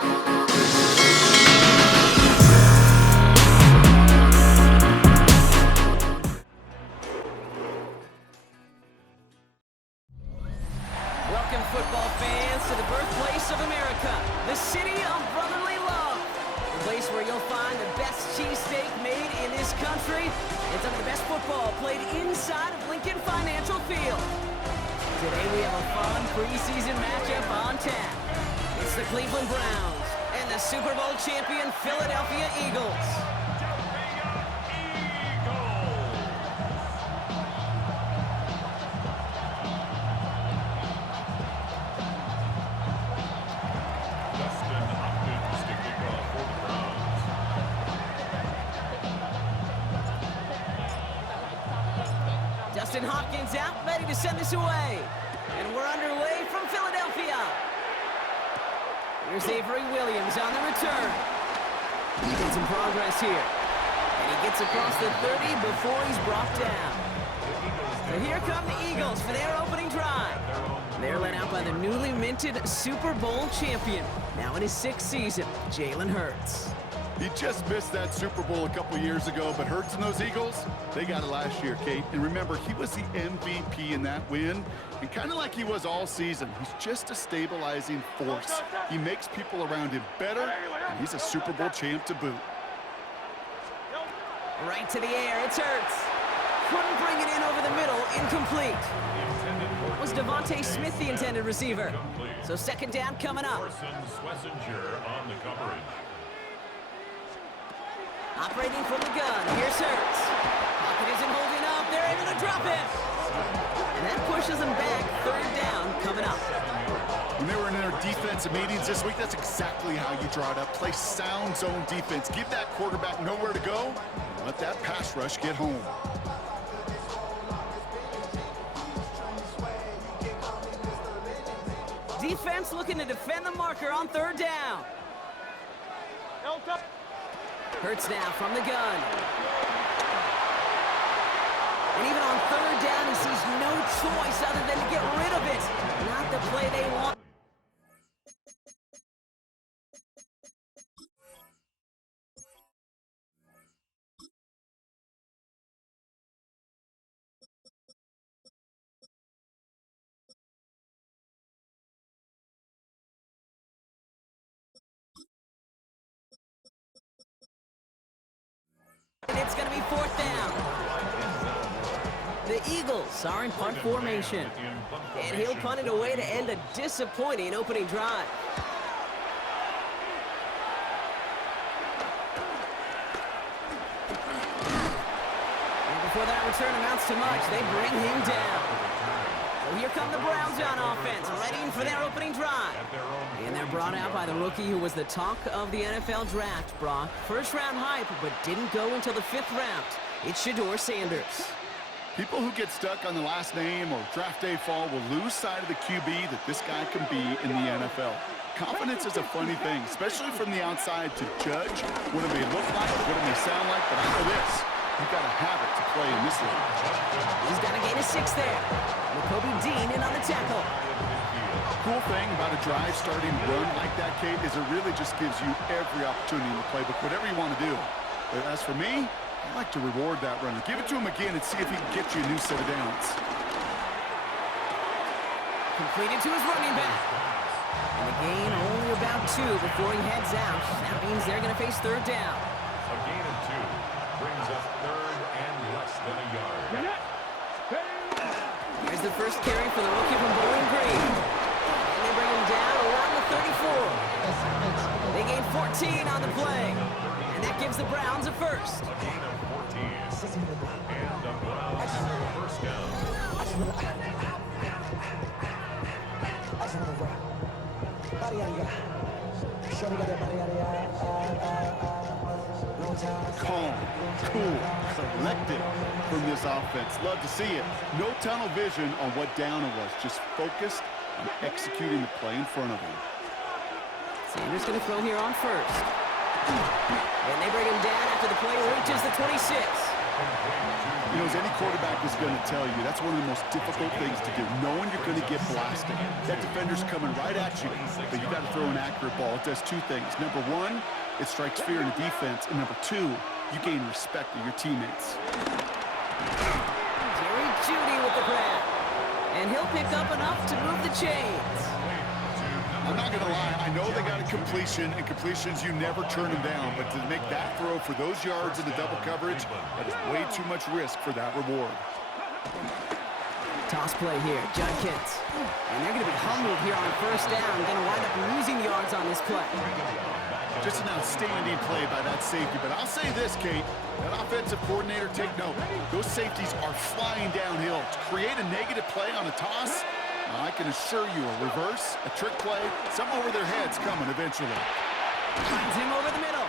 Welcome, football fans, to the birthplace of America, the city of brotherly love. The place where you'll find the best cheesesteak made in this country and some of the best football played inside of Lincoln Financial Field. Today we have a fun preseason matchup on tap. It's the Cleveland Browns and the Super Bowl champion Philadelphia Eagles. Justin Hopkins out, ready to send this away. And we're underway from Philadelphia. Here's Avery Williams on the return. Making some progress here. And he gets across the 30 before he's brought down. So here come the Eagles for their opening drive. They're led out by the newly minted Super Bowl champion, now in his 6th season, Jalen Hurts. He just missed that Super Bowl a couple years ago, but Hurts and those Eagles, they got it last year, Kate. And remember, he was the MVP in that win, and kind of like he was all season, he's just a stabilizing force. He makes people around him better, and he's a Super Bowl champ to boot. Right to the air, it's Hurts. Couldn't bring it in over the middle, incomplete. Was Devontae Smith the intended receiver? So second down coming up. Operating from the gun, here's Hurts. Pocket isn't holding up, they're able to drop it. And that pushes them back, third down coming up. When they were in their defensive meetings this week, that's exactly how you draw it up. Play sound zone defense. Give that quarterback nowhere to go. Let that pass rush get home. Defense looking to defend the marker on third down. Hurts now from the gun. And even on third down, he sees no choice other than to get rid of it. Not the play they want. And it's going to be fourth down. The Eagles are in punt formation. And he'll punt it away to end a disappointing opening drive. And before that return amounts to much, they bring him down. So here come the Browns on offense, ready for their opening drive. And they're brought out by the rookie who was the talk of the NFL draft, Brock. First round hype, but didn't go until the 5th round. It's Shedeur Sanders. People who get stuck on the last name or draft day fall will lose sight of the QB that this guy can be in the NFL. Confidence is a funny thing, especially from the outside, to judge what it may look like, what it may sound like, but I know this. You've got to have it to play in this league. He's got to gain a 6 there. Kobe Dean in on the tackle. Cool thing about a drive starting run like that, Kate, is it really just gives you every opportunity in the playbook, whatever you want to do. But as for me, I like to reward that runner. Give it to him again and see if he can get you a new set of downs. Completed to his running back. And the gain only about 2 before he heads out. That means they're going to face third down. A gain of 2 brings up third and less than a yard. Here's the first carry for the rookie from Bowling Green. And they bring him down around the 34. They gain 14 on the play. And that gives the Browns a first. A gain of 14. And the Browns first down. Calm, cool, collected from this offense. Love to see it. No tunnel vision on what down it was. Just focused on executing the play in front of him. Sanders going to throw here on first. And they bring him down after the play reaches the 26. You know, as any quarterback is going to tell you, that's one of the most difficult things to do, knowing you're going to get blasted. That defender's coming right at you, but you got to throw an accurate ball. It does two things. Number one, it strikes fear in the defense, and number two, you gain respect of your teammates. Jerry Jeudy with the grab, and he'll pick up enough to move the chains. I'm not going to lie, I know they got a completion, and completions, you never turn them down, but to make that throw for those yards in the double coverage, that is way too much risk for that reward. Toss play here, Judkins. And they're going to be humbled here on first down, going to wind up losing yards on this play. Just an outstanding play by that safety, but I'll say this, Kate, that offensive coordinator, take note. Those safeties are flying downhill. To create a negative play on a toss, I can assure you a reverse, a trick play, something over their heads coming eventually. Finds him over the middle.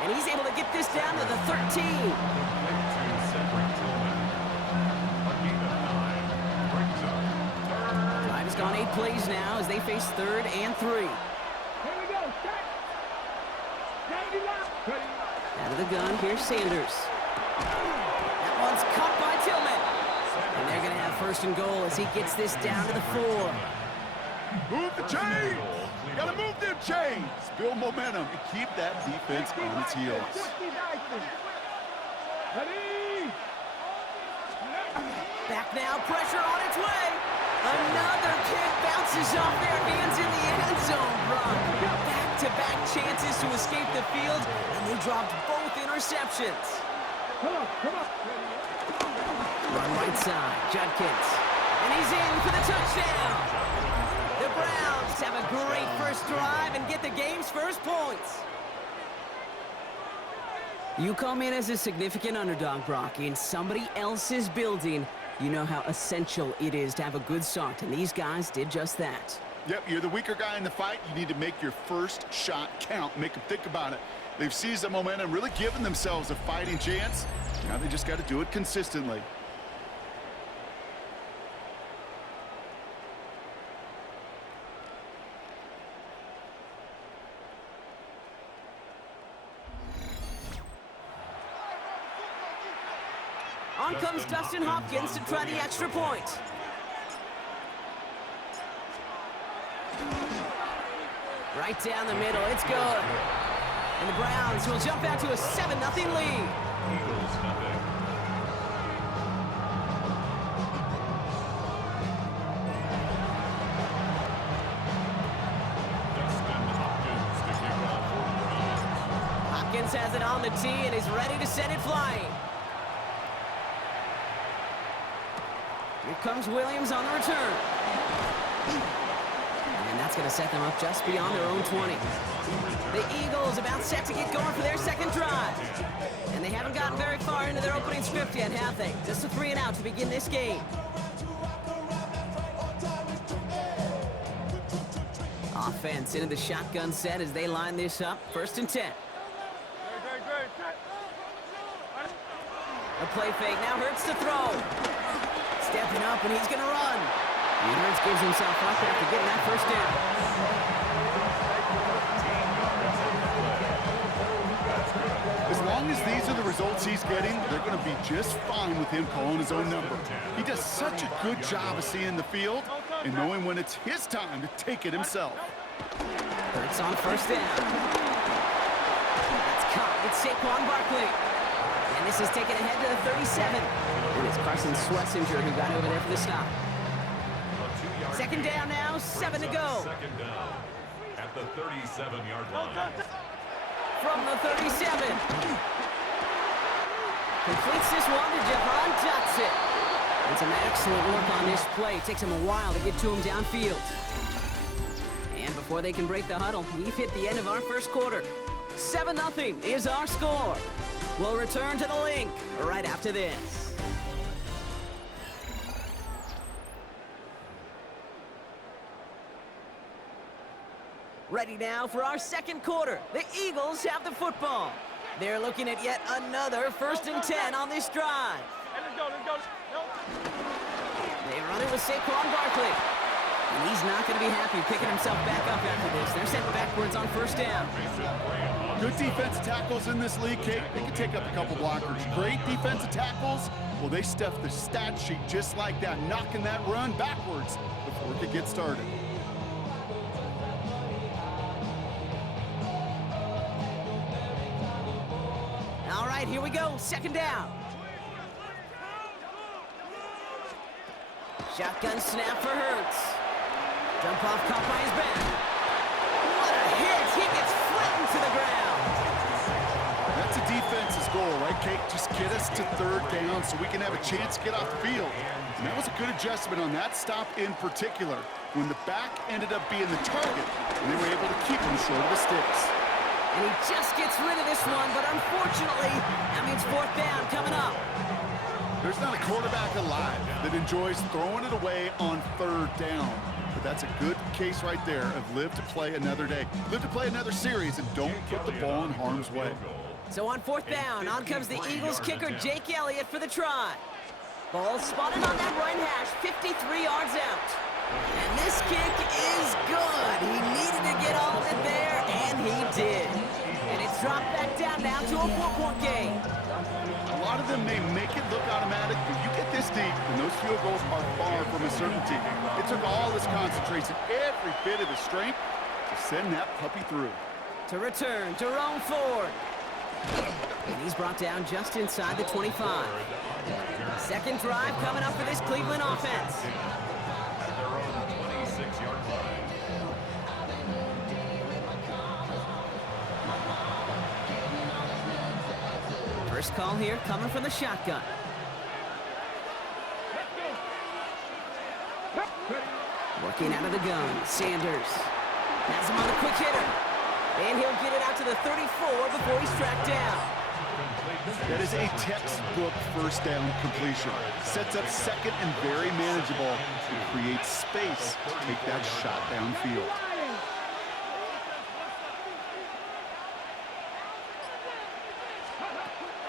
And he's able to get this down to the 13. Drive has gone 8 plays now as they face 3rd and 3. Out of the gun, here's Sanders. That one's caught by Tillman. And they're going to have 1st and goal as he gets this down to the 4. Move the chains! Got to move them chains! Build momentum and keep that defense on its heels. Back now, pressure on its way. Another kick bounces off their hands in the end zone, Brock. Back-to-back chances to escape the field, and they dropped both interceptions. Come on. Run right side, Judkins. And he's in for the touchdown. The Browns have a great first drive and get the game's first points. You come in as a significant underdog, Brock, in somebody else's building. You know how essential it is to have a good start, and these guys did just that. Yep, you're the weaker guy in the fight. You need to make your first shot count. Make them think about it. They've seized the momentum, really given themselves a fighting chance. Now they just got to do it consistently. On comes Dustin Hopkins to try the extra point. Right down the middle, it's good. And the Browns will jump out to a 7-0 lead. Eagles nothing. Dustin Hopkins to kick off for the Browns. Hopkins has it on the tee and is ready to send it flying. Here comes Williams on the return. And that's going to set them up just beyond their own 20. The Eagles about set to get going for their second drive. And they haven't gotten very far into their opening script yet, have they? Just a 3-and-out to begin this game. Offense into the shotgun set as they line this up. 1st and 10. A play fake now Hurts to throw. Stepping up, and he's going to run. And Hurts gives himself up after getting that 1st down. As long as these are the results he's getting, they're going to be just fine with him calling his own number. He does such a good job of seeing the field and knowing when it's his time to take it himself. Hurts on 1st down. That's caught. It's Saquon Barkley. And this is taken ahead to the 37. And it's Carson Schlesinger who got over there for the stop. 2nd down now, 7 to go. 2nd down at the 37-yard line. From the 37. Completes this one to Jahan Dotson. And some excellent work on this play. Takes him a while to get to him downfield. And before they can break the huddle, we've hit the end of our first quarter. 7-0 is our score. We'll return to the link right after this. Ready now for our second quarter. The Eagles have the football. They're looking at yet another 1st and 10 on this drive. Let's go. They run it with Saquon Barkley. And he's not going to be happy picking himself back up after this. They're sent backwards on first down. Good defensive tackles in this league, Kate. They can take up a couple blockers. Great defensive tackles. Well, they stuff the stat sheet just like that, knocking that run backwards before it could get started. All right, here we go. Second down. Shotgun snap for Hurts. Dump off caught by his back. What a hit! He gets flattened to the ground. That's a defense's goal, right, Kate? Just get us to third down so we can have a chance to get off the field. And that was a good adjustment on that stop in particular, when the back ended up being the target, and they were able to keep him short of the sticks. And he just gets rid of this one, but unfortunately, that means fourth down coming up. There's not a quarterback alive that enjoys throwing it away on third down. But that's a good case right there of live to play another day. Live to play another series and don't put the ball in harm's way. So on fourth down, on comes the Eagles kicker, Jake Elliott, for the try. Ball spotted on that right hash, 53 yards out. And this kick is good. He needed to get all of it there, and he did. And it's dropped back down now to a 4-point game. A lot of them may make it look automatic, but you get this deep, and those field goals are far from a certainty. It took all his concentration, every bit of his strength, to send that puppy through. To return, Jerome Ford. And he's brought down just inside the 25. Second drive coming up for this Cleveland offense. At their own 26-yard line. First call here coming from the shotgun. Working out of the gun, Sanders has him on a quick hitter. And he'll get it out to the 34 before he's tracked down. That is a textbook first down completion. Sets up second and very manageable and creates space to take that shot downfield.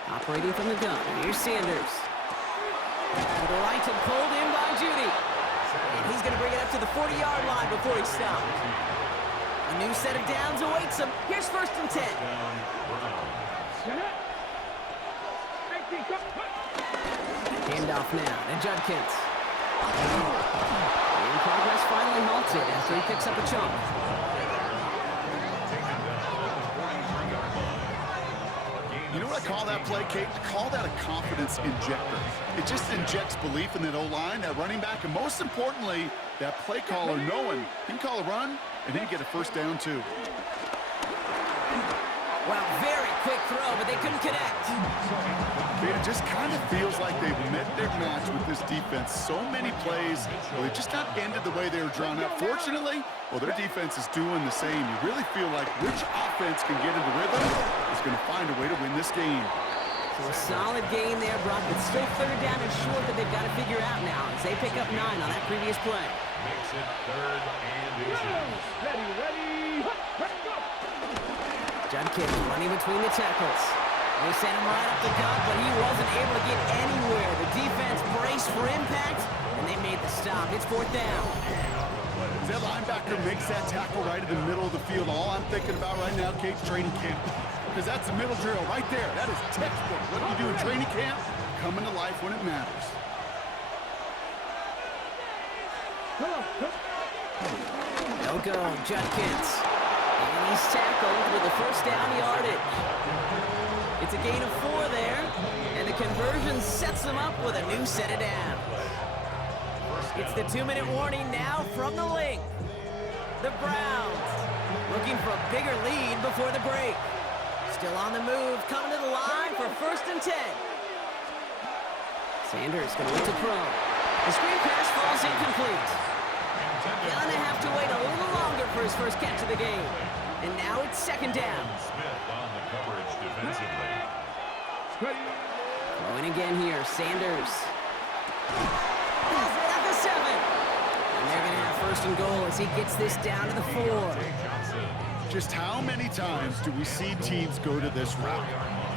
Operating from the gun, here's Sanders. To the right and pulled in by Judy. And he's going to bring it up to the 40-yard line before he stopped. A new set of downs awaits him. Here's first and 10. Handoff now to Judkins. And progress finally halted after he picks up a chunk. You know what I call that play, Kate? I call that a confidence injector. It just injects belief in that O-line, that running back, and most importantly, that play caller knowing he can call a run and then get a first down too. Wow, very quick throw, but they couldn't connect. Kate, it just kind of feels like they've met their match with this defense. So many plays, well, they just not ended the way they were drawn up. Fortunately, well, their defense is doing the same. You really feel like which offense can get into rhythm is going to find a way to win this game. So a solid gain there, Brock, but still third down and short that they've got to figure out now as they pick up 9 on that previous play. Makes it third and inches. Ready, let's go. Judkins running between the tackles. They sent him right up the gut, but he wasn't able to get anywhere. The defense braced for impact, and they made the stop. It's fourth down. That linebacker makes that tackle right in the middle of the field. All I'm thinking about right now, Kate's training camp. Because that's the middle drill right there. That is textbook. What you do in training camp, coming to life when it matters. No go, Judkins. And he's tackled with a first down yardage. It's a gain of 4 there, and the conversion sets them up with a new set of downs. It's the 2-minute warning now from the link. The Browns looking for a bigger lead before the break. Still on the move, coming to the line for first and 10. Sanders going to look to throw. The screen pass falls incomplete. Gonna have to wait a little longer for his first catch of the game. And now it's second down. Smith on the coverage defensively. Throwing again here, Sanders. Has it at the 7. And they're going to have first and goal as he gets this down to the 4. Just how many times do we see teams go to this route?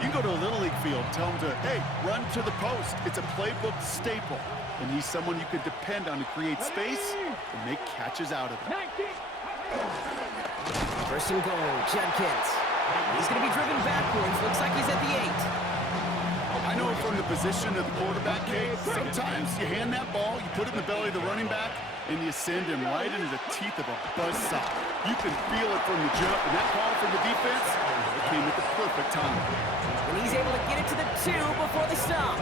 You go to a Little League field, tell them to, hey, run to the post. It's a playbook staple. and he's someone you could depend on to create space and make catches out of it. 19. First and goal, Judkins. He's going to be driven backwards. Looks like he's at the 8. I know from the position of the quarterback, Kate, sometimes you hand that ball, you put it in the belly of the running back, and you send him right into the teeth of a buzzsaw. You can feel it from the jump, and that call from the defense, it came at the perfect time. And he's able to get it to the 2 before the stop.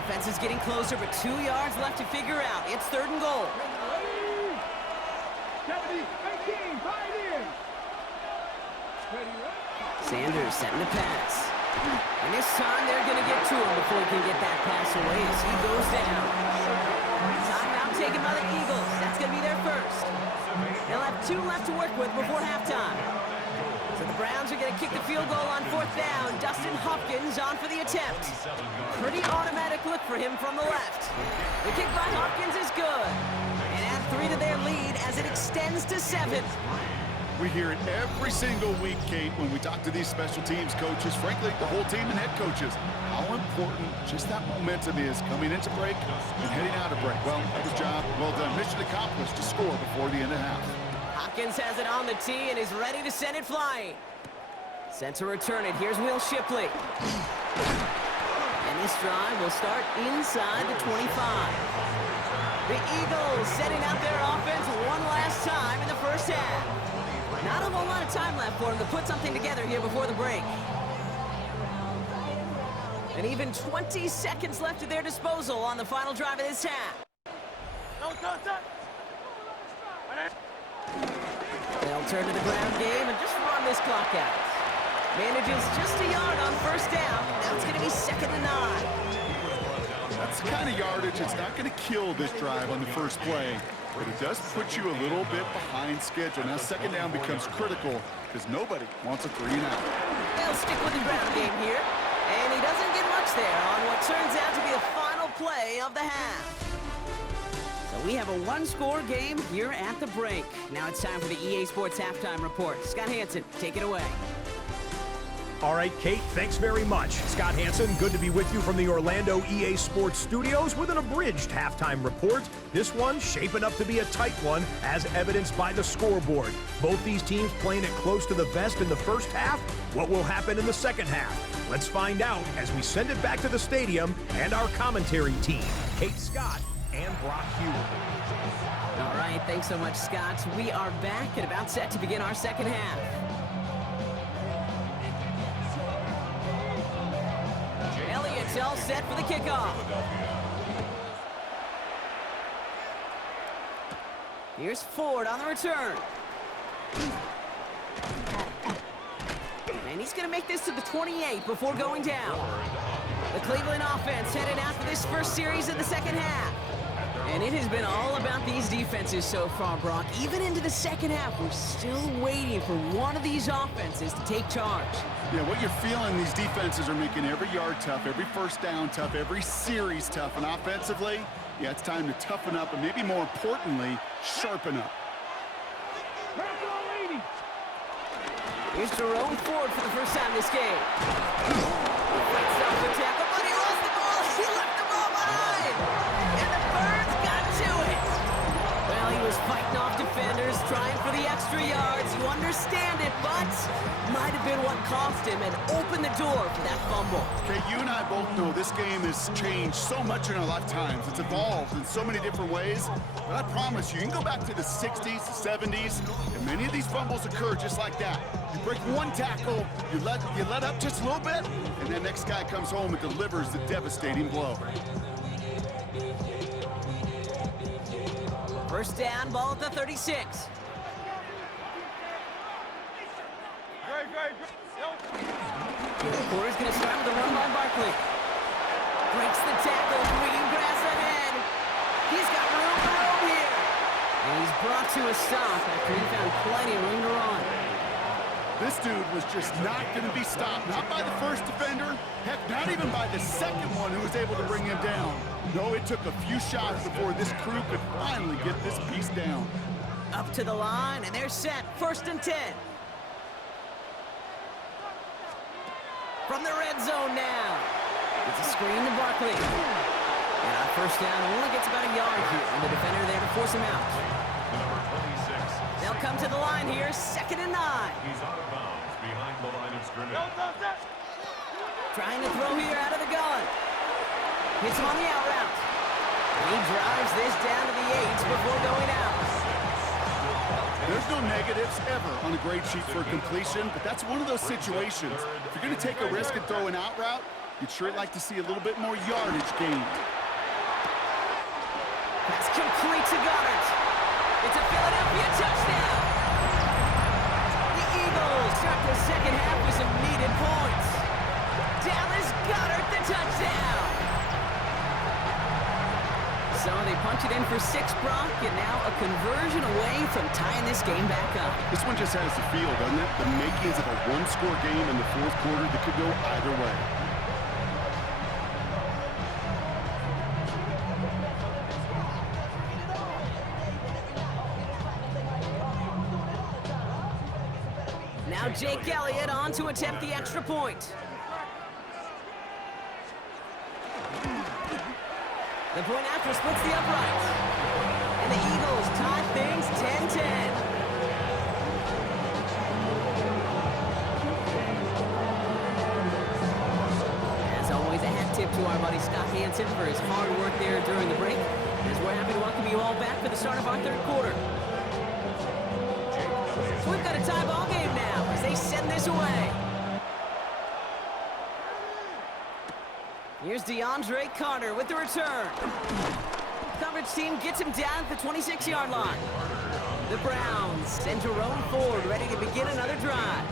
Offense is getting closer, but 2 yards left to figure out. It's 3rd and goal. 70, 18, 5 in. Sanders setting the pass. And this time they're going to get to him before he can get that pass away as he goes down. Timeout taken by the Eagles. That's going to be their first. They'll have 2 left to work with before halftime. So the Browns are going to kick the field goal on 4th down. Dustin Hopkins on for the attempt. Pretty automatic look for him from the left. The kick by Hopkins is good. And add 3 to their lead as it extends to 7. We hear it every single week, Kate, when we talk to these special teams coaches, frankly, the whole team and head coaches, how important just that momentum is coming into break and heading out of break. Well, good job. Well done. Mission accomplished to score before the end of half. Hopkins has it on the tee and is ready to send it flying. Set to return it. Here's Will Shipley. And this drive will start inside the 25. The Eagles setting out their offense one last time in the first half. Not a whole lot of time left for them to put something together here before the break. And even 20 seconds left at their disposal on the final drive of this half. They'll turn to the ground game and just run this clock out. Manages just a yard on 1st down. Now it's going to be 2nd and 9. That's the kind of yardage that's not going to kill this drive on the first play. But it does put you a little bit behind schedule. Now 2nd down becomes critical because nobody wants a 3 and out. They'll stick with the ground game here. And he doesn't get much there on what turns out to be the final play of the half. So we have a 1-score game here at the break. Now it's time for the EA Sports Halftime Report. Scott Hansen, take it away. All right, Kate, thanks very much. Scott Hansen, good to be with you from the Orlando EA Sports Studios with an abridged halftime report. This one shaping up to be a tight one, as evidenced by the scoreboard. Both these teams playing it close to the vest in the first half. What will happen in the second half? Let's find out as we send it back to the stadium and our commentary team, Kate Scott and Brock Hewitt. All right, thanks so much, Scott. We are back and about set to begin our second half. Elliott's all set for the kickoff. Here's Ford on the return. And he's going to make this to the 28 before going down. The Cleveland offense headed out for this first series of the second half. And it has been all about these defenses so far, Brock. Even into the second half, we're still waiting for one of these offenses to take charge. Yeah, what you're feeling, these defenses are making every yard tough, every first down tough, every series tough. And offensively, yeah, it's time to toughen up and maybe more importantly, sharpen up. Here's Jerome Ford for the first time this game. Fights off the tackle, but he lost the ball. He left the ball behind. And the Birds got to it. Well, he was fighting off defenders, trying for the extra yards. You understand it, but might have been what cost him and opened the door for that fumble. Okay, you and I both know this game has changed so much in our lifetimes. It's evolved in so many different ways. But I promise you, you can go back to the 60s, 70s, and many of these fumbles occur just like that. You break one tackle, you let up just a little bit, and the next guy comes home and delivers the devastating blow. First down, ball at the 36. Porter's going to start with a run by Barkley. Breaks the tackle, green grass ahead. He's got room to roam here. And he's brought to a stop after he found plenty of room to run. This dude was just not going to be stopped. Not by the first defender. Heck, not even by the second one who was able to bring him down. No, it took a few shots before this crew could finally get this piece down. Up to the line, and they're set. 1st and 10. From the red zone now. It's a screen to Barkley. And on first down, only gets about a yard here, and the defender there to force him out. Number 26. They'll come to the line here, 2nd and 9. He's out of bounds behind the line of scrimmage. Trying to throw here out of the gun. Hits him on the out route. And he drives this down to the 8 before going out. There's no negatives ever on a grade sheet for a completion, but that's one of those situations. If you're going to take a risk and throw an out route, you'd sure like to see a little bit more yardage gained. That's complete to Goddard. It's a Philadelphia touchdown. The Eagles start the second half with some needed points. Dallas Goddard the touchdown. So they punch it in for 6, Brock, and now a conversion away from tying this game back up. This one just has the feel, doesn't it? The makings of a one-score game in the fourth quarter that could go either way. Now Jake Elliott on to attempt the extra point. The point after splits the uprights. And the Eagles tie things 10-10. As always, a hat tip to our buddy Scott Hansen for his hard work there during the break. As we're happy to welcome you all back for the start of our third quarter. So we've got a tie ball game now as they send this away. Here's DeAndre Carter with the return. Coverage team gets him down at the 26-yard line. The Browns send Jerome Ford ready to begin another drive.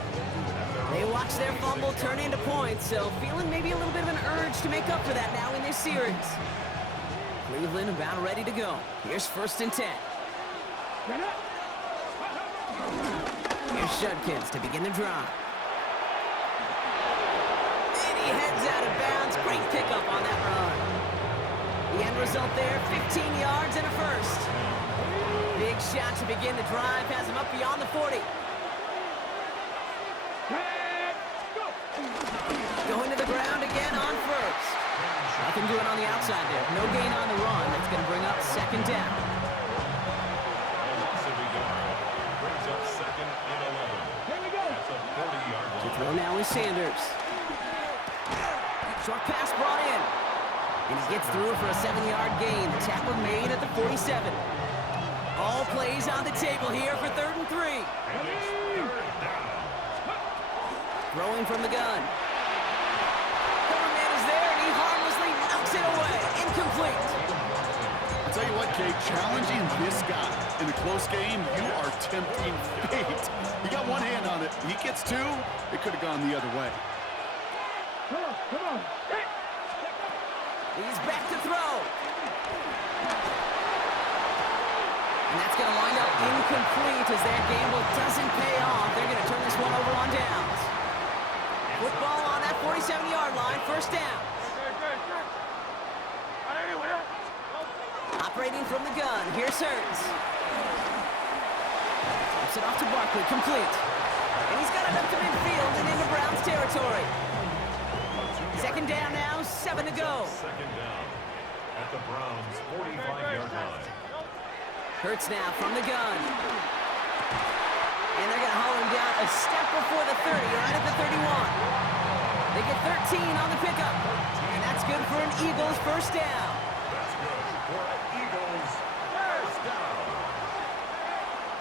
They watch their fumble turn into points, so feeling maybe a little bit of an urge to make up for that now in this series. Cleveland about ready to go. Here's 1st and 10. Here's Judkins to begin the drive. He heads out of bounds. Great pickup on that run. The end result there, 15 yards and a first. Big shot to begin the drive. Has him up beyond the 40. Going to the ground again on first. Nothing doing on the outside there. No gain on the run. That's going to bring up 2nd down. Brings up 2nd and 11. Here we go. At the 40-yard line. To throw now is Sanders. Short pass brought in. And he gets through for a 7-yard gain. The tackle made at the 47. All plays on the table here for 3rd and 3. And it's 3rd down. Throwing from the gun. Coverman is there, and he harmlessly knocks it away. Incomplete. I'll tell you what, Kate, challenging this guy in a close game, you are tempting fate. He got one hand on it. He gets 2. It could have gone the other way. Come on, come on. Hey. He's back to throw. And that's going to wind up incomplete as that gamble doesn't pay off. They're going to turn this one over on downs. Football on that 47-yard line, 1st down. Operating from the gun, here's Hurts. Drops it off to Barkley, complete. And he's got it up to midfield and into Browns territory. 2nd down now, 7 to go. 2nd down at the Browns' 45-yard line. Hurts now from the gun. And they're going to haul him down a step before the 30, right at the 31. They get 13 on the pickup. And that's good for an Eagles 1st down. That's good for an Eagles 1st down.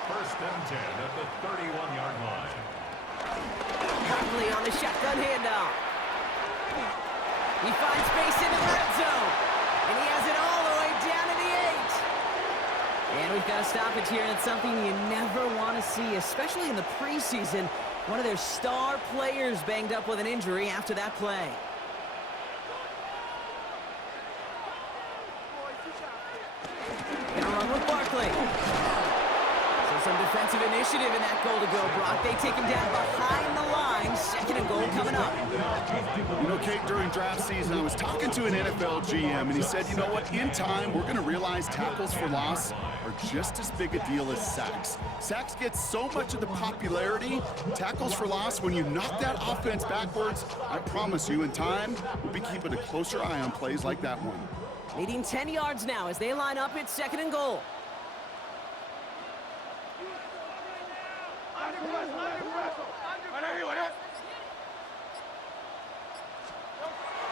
1st and 10 at the 31-yard line. Barkley on the shotgun handoff. He finds space into the red zone. And he has it all the way down to the 8. And we've got a stoppage here, and it's something you never want to see, especially in the preseason. One of their star players banged up with an injury after that play. Gonna run with Barkley. So some defensive initiative in that goal to go, Brock. They take him down behind the line. 2nd and goal coming up. You know, Kate, during draft season, I was talking to an NFL GM, and he said, you know what, in time, we're going to realize tackles for loss are just as big a deal as sacks. Sacks get so much of the popularity. Tackles for loss, when you knock that offense backwards, I promise you, in time, we'll be keeping a closer eye on plays like that one. Needing 10 yards now as they line up at 2nd and goal.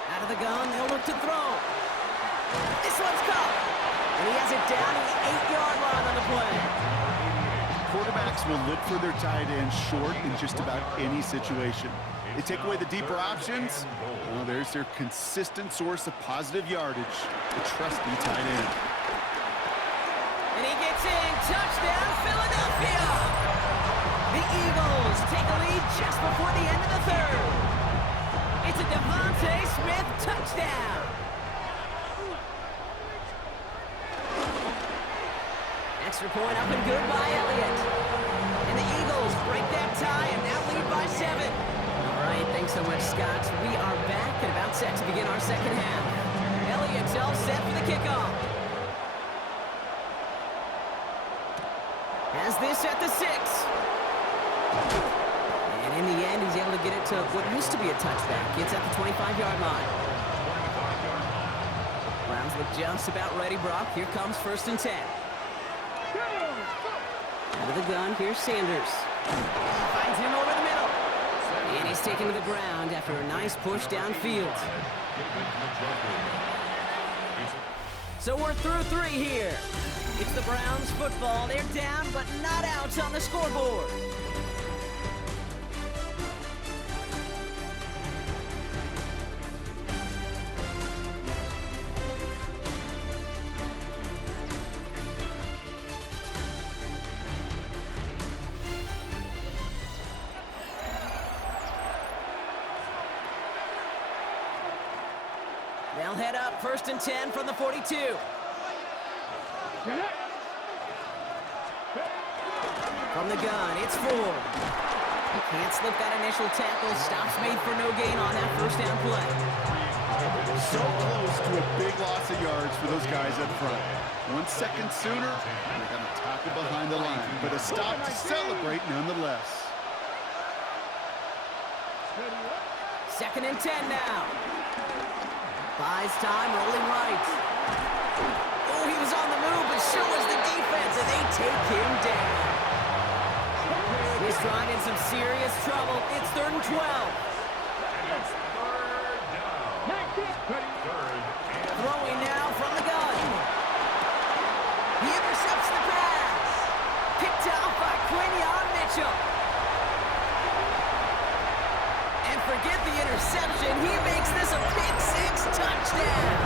Out of the gun, they'll look to throw. This one's caught. And he has it down to the 8-yard line on the play. Quarterbacks will look for their tight end short in just about any situation. They take away the deeper options. Well, there's their consistent source of positive yardage, the trusty tight end. And he gets in. Touchdown, Philadelphia! The Eagles take a lead just before the end of the 3rd. It's a Devontae Smith touchdown. Extra point up and good by Elliott. And the Eagles break that tie and now lead by 7. All right, thanks so much, Scott. We are back and about set to begin our 2nd half. Elliott's all set for the kickoff. Has this at the 6. And in the end, he's able to get it to what used to be a touchback. It's at the 25-yard line. Browns look just about ready, Brock. Here comes 1st and 10. Out of the gun, here's Sanders. Finds him over the middle. And he's taken to the ground after a nice push downfield. So we're through 3 here. It's the Browns football. They're down, but not out on the scoreboard. They'll head up 1st and 10 from the 42. From the gun, it's Ford. Can't slip that initial tackle. Stops made for no gain on that 1st down play. So close to a big loss of yards for those guys up front. 1 second sooner, they're going to tackle behind the line. But a stop to celebrate nonetheless. 2nd and 10 now. Buys time, rolling right. Oh, he was on the move, but so was the defense, and they take him down. He's drawn in some serious trouble. It's 3rd and 12. Throwing now from the gun. He intercepts the pass. Picked out by Quinion Mitchell. And forget the interception. He makes this a pick 6 touchdown.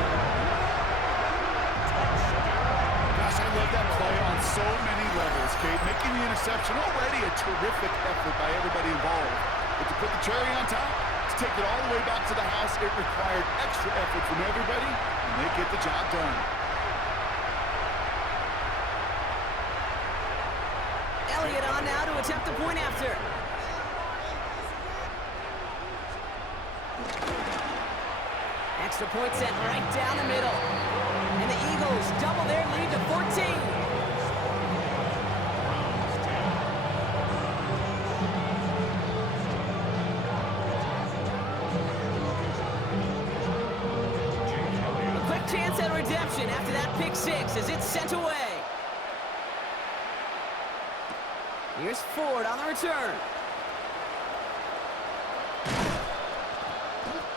Gosh, I love that play on so many levels, Kate. Making the interception already a terrific effort by everybody involved. But to put the cherry on top, to take it all the way back to the house, it required extra effort from everybody, and they get the job done. Elliott on now to attempt the point after. Extra point sent right down the middle. And the Eagles double their lead to 14. A quick chance at redemption after that pick 6 as it's sent away. Here's Ford on the return.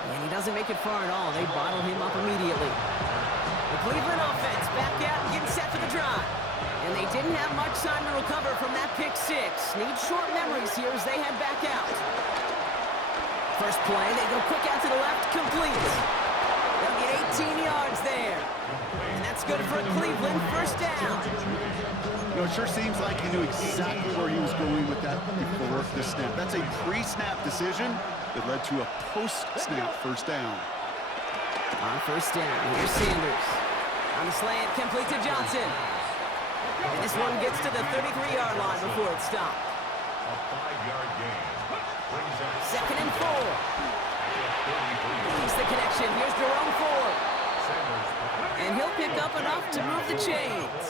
And he doesn't make it far at all. They bottle him up immediately. The Cleveland offense back out and getting set for the drive. And they didn't have much time to recover from that pick 6. Need short memories here as they head back out. First play, they go quick out to the left, complete. They'll get 18 yards there. And that's good for Cleveland, 1st down. You know, it sure seems like he knew exactly where he was going with that before the snap. That's a pre-snap decision that led to a post-snap 1st down. On 1st down, here's Sanders. On the slant, complete to Johnson. And this one gets to the 33-yard line before it's stopped. A 5-yard gain. 2nd and 4. Here's the connection. Here's Jerome Ford. And he'll pick up enough to move the chains.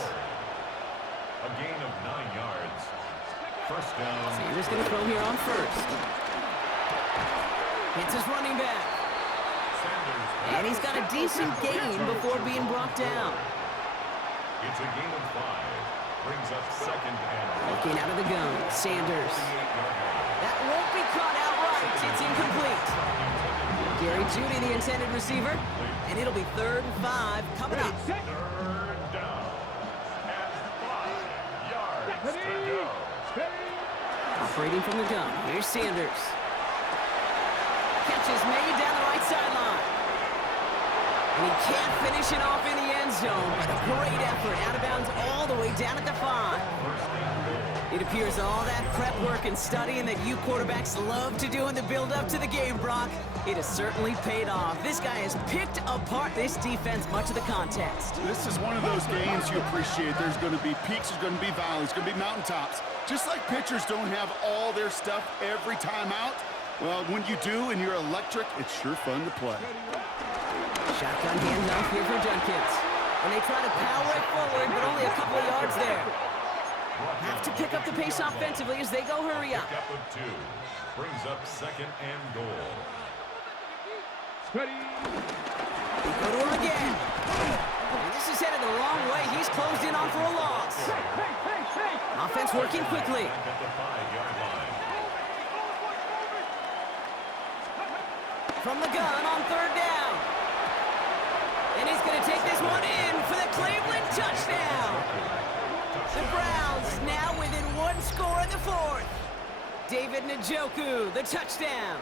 A gain of 9 yards. 1st down. Sanders going to throw here on 1st. Hits his running back. Sanders And he's got a decent gain before being brought down. It's a gain of 5. Brings up second and 5. Looking out of the gun, Sanders. That won't be caught outright. It's incomplete. Gary Judy, the intended receiver. And it'll be 3rd and 5 coming up. 3rd down. And 5 yards to go. Operating from the gun, here's Sanders. Catch is made down the right sideline. And he can't finish it off in the end zone, but a great effort out of bounds all the way down at the 5. It appears all that prep work and studying that you quarterbacks love to do in the build-up to the game, Brock, it has certainly paid off. This guy has picked apart this defense much of the contest. This is one of those games you appreciate. There's going to be peaks, there's going to be valleys, there's going to be mountaintops. Just like pitchers don't have all their stuff every time out, well, when you do and you're electric, it's sure fun to play. Shotgun handoff here for Jenkins. And they try to power it forward, but only a couple of yards there. Have to pick up the pace offensively as they go hurry up. Pickup of 2. Brings up second and goal. They go to him again. And this is headed the wrong way. He's closed in on for a loss. Offense working quickly. Back at the 5-yard line. From the gun on 3rd down. And he's going to take this one in for the Cleveland touchdown. The Browns now within 1 score in the 4th. David Njoku, the touchdown.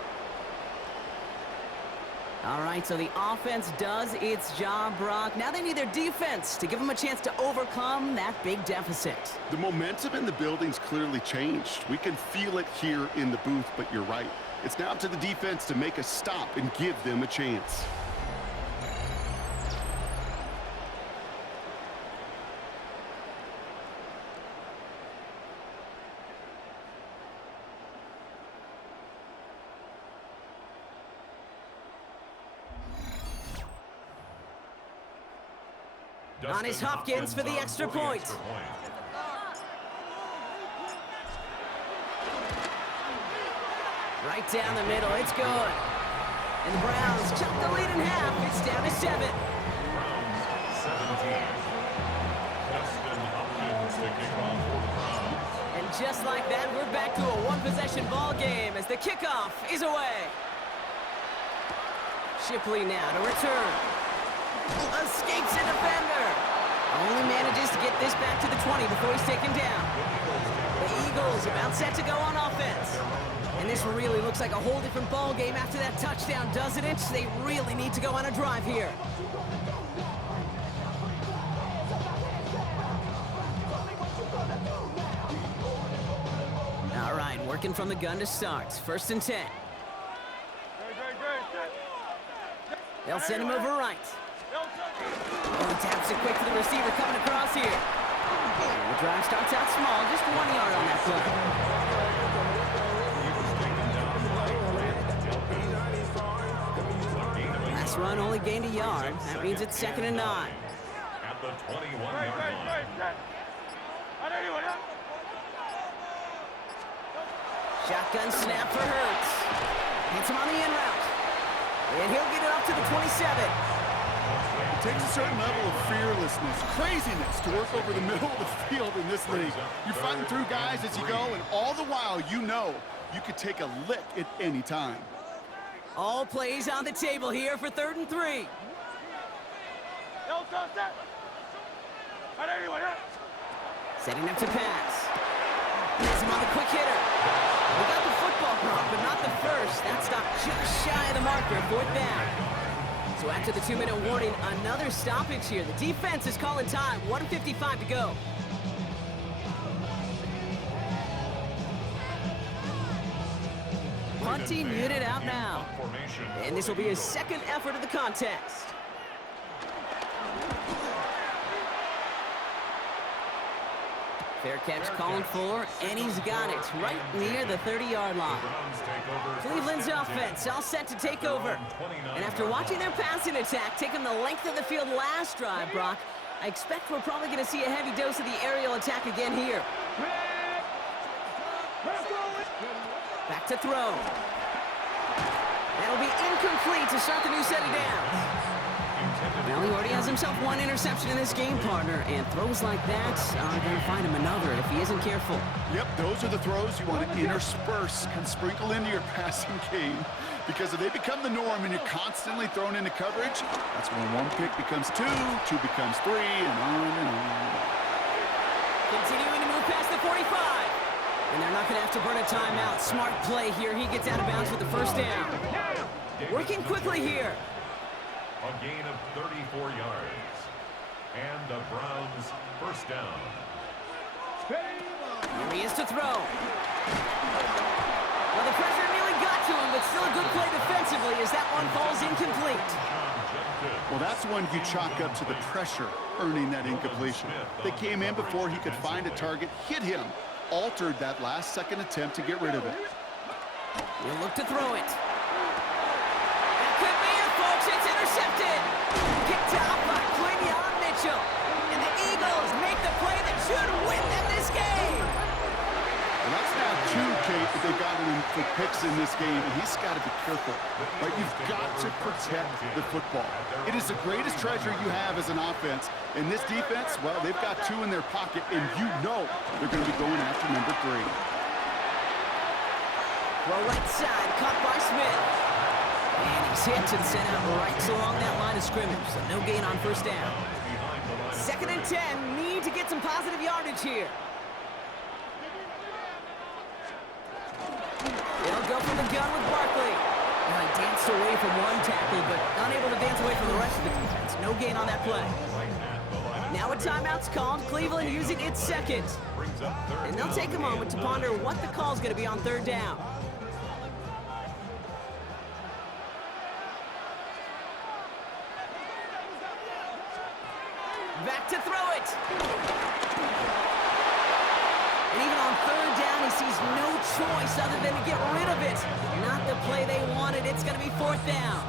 All right, so the offense does its job, Brock. Now they need their defense to give them a chance to overcome that big deficit. The momentum in the building's clearly changed. We can feel it here in the booth, but you're right. It's now up to the defense to make a stop and give them a chance. On his Hopkins for the extra point. Right down the middle, it's good. And the Browns cut the lead in half. It's down to 7. Browns 17. Justin Hopkins to kick off for the Browns. And just like that, we're back to a one-possession ball game as the kickoff is away. Shipley now to return. Escapes a defender. Only manages to get this back to the 20 before he's taken down. The Eagles about set to go on offense. And this really looks like a whole different ball game after that touchdown, doesn't it? They really need to go on a drive here. All right, working from the gun to start. 1st and 10. They'll send him over right. Oh, he taps it quick to the receiver coming across here. And the drive starts out small, just 1 yard on that play. Last run only gained a yard. That means it's 2nd and 9. At the 21-yard line. Shotgun snap for Hurts. Hits him on the in route. And he'll get it up to the 27. It takes a certain level of fearlessness, craziness to work over the middle of the field in this league. You're fighting through guys as you go, and all the while you know you could take a lick at any time. All plays on the table here for 3rd and 3. Setting up to pass. Has him on the quick hitter. We got the football block, but not the first. That stopped just shy of the marker, 4th down. So after the 2-minute warning, another stoppage here. The defense is calling time, 1:55 to go. Punting unit out now. And this will be his 2nd effort of the contest. Fair catch calling for, and he's got it right near the 30-yard line. Cleveland's offense all set to take over. And after watching their passing attack taking the length of the field last drive, Brock, I expect we're probably going to see a heavy dose of the aerial attack again here. Back to throw. That'll be incomplete to start the new set of downs. Well, he already has himself one interception in this game, partner, and throws like that are going to find him another if he isn't careful. Yep, those are the throws you want to intersperse and sprinkle into your passing game, because if they become the norm and you're constantly thrown into coverage, that's when one pick becomes two, two becomes three, and on and on. Continuing to move past the 45. And they're not going to have to burn a timeout. Smart play here. He gets out of bounds with the first down. Working quickly here. A gain of 34 yards. And the Browns first down. Here he is to throw. Well, the pressure nearly got to him, but still a good play defensively as that one falls incomplete. Well, that's one you chalk up to the pressure earning that incompletion. They came in before he could find a target, hit him, altered that last-second attempt to get rid of it. He'll look to throw it. That could be it, folks. It's intercepted. Picked off by Quinion Mitchell. And the Eagles make the play that should win them this game. Well, that's now two, Kate, that they've gotten him for picks in this game, and he's got to be careful. Right? You've got to protect the football. It is the greatest treasure you have as an offense. And this defense, well, they've got two in their pocket, and you know they're going to be going after number three. Well, right side, caught by Smith. And he's hit and sent out right along that line of scrimmage, so no gain on first down. 2nd and 10, need to get some positive yardage here. They'll go from the gun with Barkley. Now he danced away from one tackle, but unable to dance away from the rest of the defense. No gain on that play. Now a timeout's called, Cleveland using its second. And they'll take a moment to ponder what the call's going to be on third down. Back to throw it. And even on third down, he sees no choice other than to get rid of it. Not the play they wanted. It's going to be fourth down.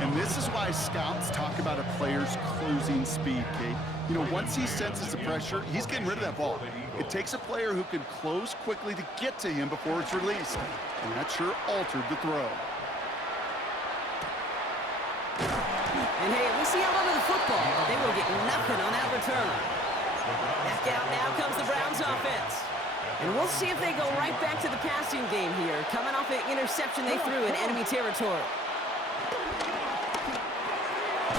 And this is why scouts talk about a player's closing speed, Kate. You know, once he senses the pressure, he's getting rid of that ball. It takes a player who can close quickly to get to him before it's released. And that sure altered the throw. And hey, at least he held onto the football, but they will get nothing on that return. Back out now comes the Browns offense. And we'll see if they go right back to the passing game here, coming off the interception they threw in enemy territory.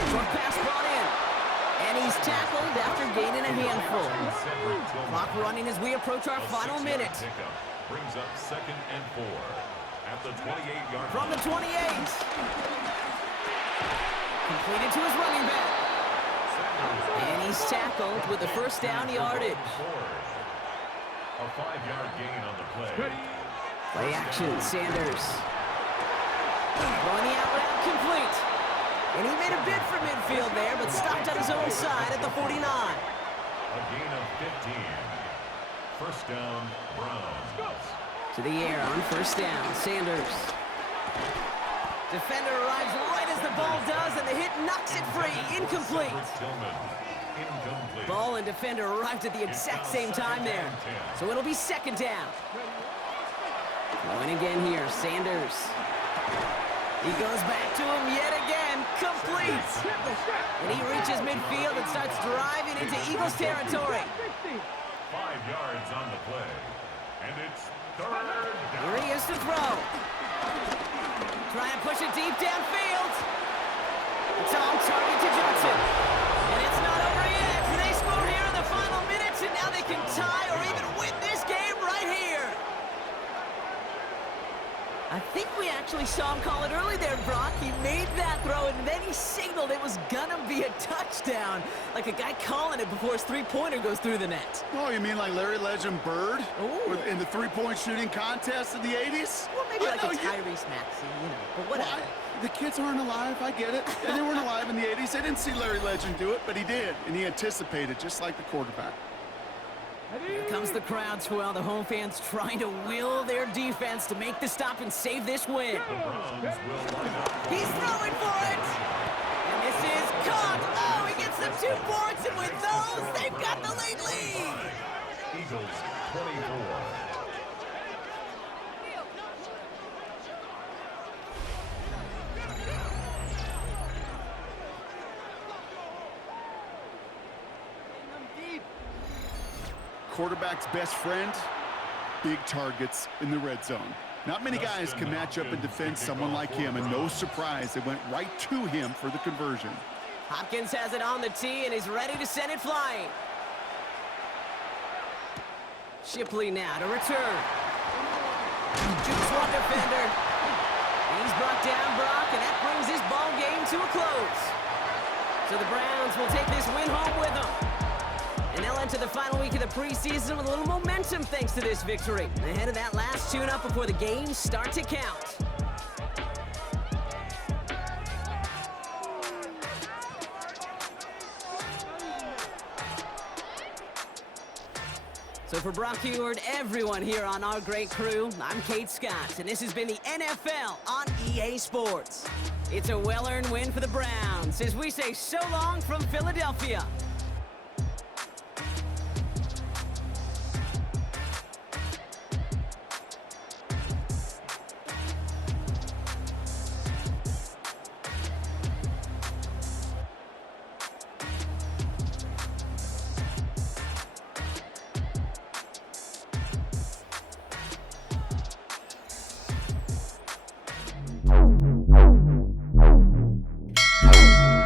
Short pass brought in. And he's tackled after gaining a handful. Clock running as we approach our final minute. Brings up 2nd and 4 at the 28-yard line. From the 28. Completed to his running back. And he's tackled with the first down yardage. A 5-yard gain on the play. Play action, Sanders. Throwing the out route complete. And he made a bid for midfield there, but stopped on his own side at the 49. A gain of 15. First down, Browns. To the air on first down, Sanders. Defender arrives right as the ball does, and the hit knocks it free. Incomplete. Ball and defender arrived at the exact same time there. So it'll be second down. Going again here, Sanders. He goes back to him yet again. Complete. And he reaches midfield and starts driving into Eagles territory. 5 yards on the play. And it's third down. Here he is to throw. Trying to push it deep downfield. It's on target to Johnson. And it's not over yet. They score here in the final minutes, and now they can tie or even win this game right here. I think we actually saw him call it early there, Brock. He made that throw, and then he signaled it was gonna be a touchdown. Like a guy calling it before his three-pointer goes through the net. Oh, you mean like Larry Legend Bird in the three-point shooting contest in the 80s? Well, maybe like a Tyrese Maxey, you know, but whatever. Well, the kids aren't alive, I get it. They weren't alive in the 80s. They didn't see Larry Legend do it, but he did, and he anticipated, just like the quarterback. Here comes the crowd swell. The home fans trying to will their defense to make the stop and save this win. He's throwing for it. And this is caught. Oh, he gets them 2 points, and with those, they've got the late lead. Eagles 24. quarterback's best friend? Big targets in the red zone. Not many guys can match up and defend someone like him, and no surprise, they went right to him for the conversion. Hopkins has it on the tee and is ready to send it flying. Shipley now to return. Jukes one defender. He's brought down Brock, and that brings this ball game to a close. So the Browns will take this win home with them. And they'll enter the final week of the preseason with a little momentum thanks to this victory. Ahead of that last tune-up before the games start to count. So for Brock Heward, everyone here on our great crew, I'm Kate Scott, and this has been the NFL on EA Sports. It's a well-earned win for the Browns as we say so long from Philadelphia.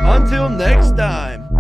Until next time.